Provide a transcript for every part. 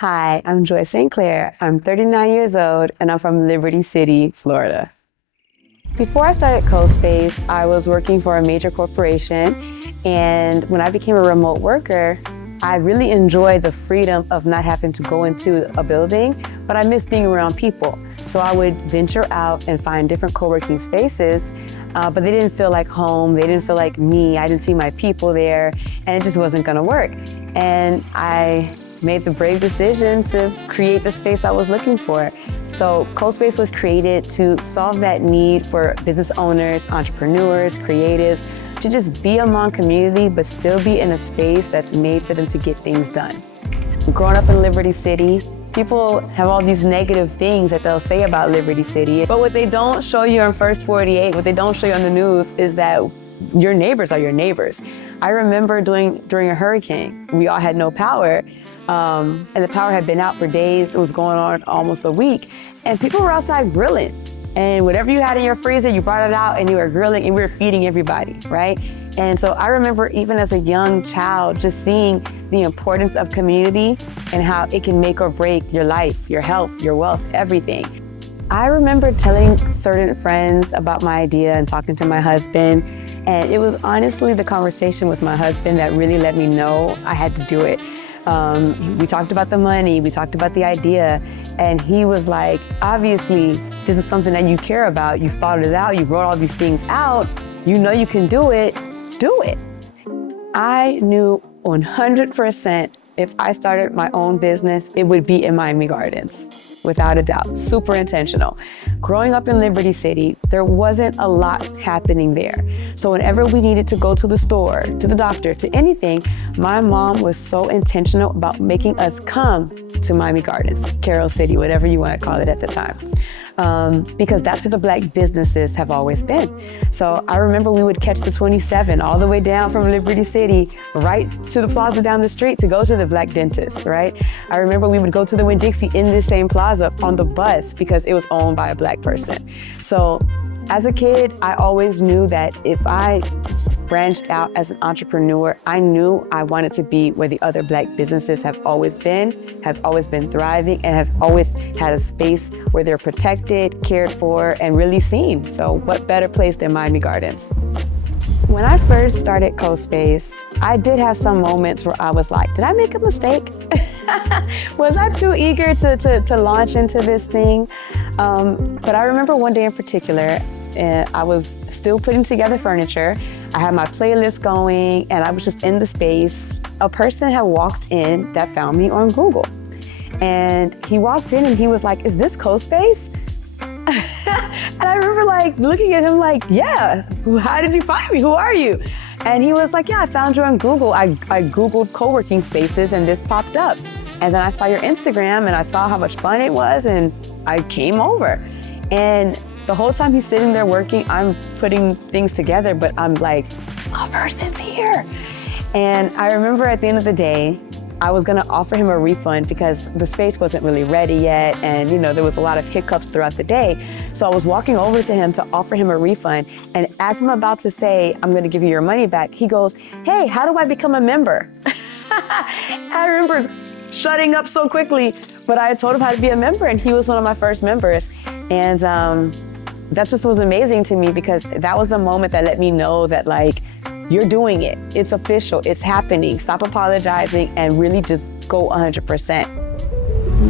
Hi, I'm Joy St. Clair. I'm 39 years old and I'm from Liberty City, Florida. Before I started CoSpace, I was working for a major corporation, and when I became a remote worker, I really enjoyed the freedom of not having to go into a building, but I missed being around people. So I would venture out and find different co-working spaces, but they didn't feel like home, they didn't feel like me, I didn't see my people there, and it just wasn't gonna work. And I made the brave decision to create the space I was looking for. So CoSpace was created to solve that need for business owners, entrepreneurs, creatives, to just be among community, but still be in a space that's made for them to get things done. Growing up in Liberty City, people have all these negative things that they'll say about Liberty City, but what they don't show you on First 48, what they don't show you on the news is that your neighbors are your neighbors. I remember during a hurricane, we all had no power, and the power had been out for days. It was going on almost a week, and people were outside grilling. And whatever you had in your freezer, you brought it out and you were grilling, and we were feeding everybody, right? And so I remember even as a young child, just seeing the importance of community and how it can make or break your life, your health, your wealth, everything. I remember telling certain friends about my idea and talking to my husband, and it was honestly the conversation with my husband that really let me know I had to do it. We talked about the money, we talked about the idea, and he was like, obviously, this is something that you care about, you've thought it out, you wrote all these things out, you know you can do it, do it. I knew 100% if I started my own business, it would be in Miami Gardens. Without a doubt, super intentional. Growing up in Liberty City, there wasn't a lot happening there. So whenever we needed to go to the store, to the doctor, to anything, my mom was so intentional about making us come to Miami Gardens, Carroll City, whatever you want to call it at the time. Because that's where the Black businesses have always been. So I remember we would catch the 27 all the way down from Liberty City, right to the plaza down the street to go to the Black dentist, right? I remember we would go to the Winn-Dixie in this same plaza on the bus because it was owned by a Black person. So as a kid, I always knew that if I branched out as an entrepreneur, I knew I wanted to be where the other Black businesses have always been thriving, and have always had a space where they're protected, cared for, and really seen. So what better place than Miami Gardens? When I first started CoSpace, I did have some moments where I was like, did I make a mistake? Was I too eager to launch into this thing? But I remember one day in particular, I was still putting together furniture. I had my playlist going and I was just in the space. A person had walked in that found me on Google. And he walked in and he was like, is this CoSpace? And I remember like looking at him like, yeah, how did you find me? Who are you? And he was like, yeah, I found you on Google. I Googled co-working spaces and this popped up. And then I saw your Instagram and I saw how much fun it was and I came over. And the whole time he's sitting there working, I'm putting things together, but I'm like, a person's here. And I remember at the end of the day, I was gonna offer him a refund because the space wasn't really ready yet, and there was a lot of hiccups throughout the day. So I was walking over to him to offer him a refund, and as I'm about to say, I'm gonna give you your money back, he goes, hey, how do I become a member? I remember shutting up so quickly, but I told him how to be a member, and he was one of my first members. And that just was amazing to me because that was the moment that let me know that like, you're doing it. It's official, it's happening. Stop apologizing and really just go 100%.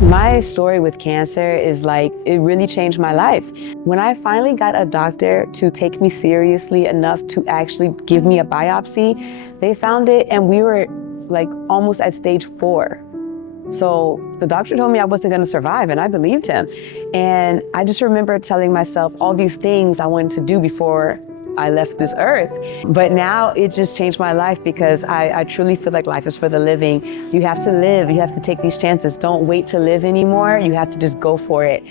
My story with cancer is like, it really changed my life. When I finally got a doctor to take me seriously enough to actually give me a biopsy, they found it and we were like almost at stage 4. So the doctor told me I wasn't gonna survive and I believed him. And I just remember telling myself all these things I wanted to do before I left this earth. But now it just changed my life because I truly feel like life is for the living. You have to live, you have to take these chances. Don't wait to live anymore, you have to just go for it.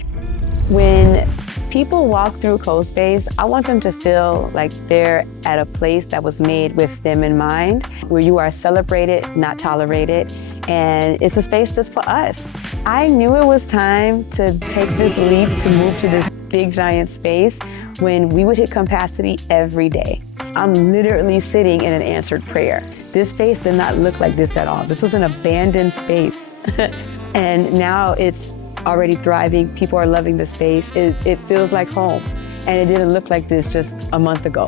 When people walk through CoSpace, I want them to feel like they're at a place that was made with them in mind, where you are celebrated, not tolerated, and it's a space just for us. I knew it was time to take this leap to move to this big giant space when we would hit capacity every day. I'm literally sitting in an answered prayer. This space did not look like this at all. This was an abandoned space. And now it's already thriving. People are loving the space. It feels like home. And it didn't look like this just a month ago.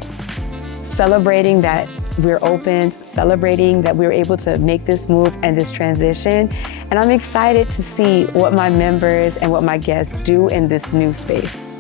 Celebrating that we're open, celebrating that we were able to make this move and this transition. And I'm excited to see what my members and what my guests do in this new space.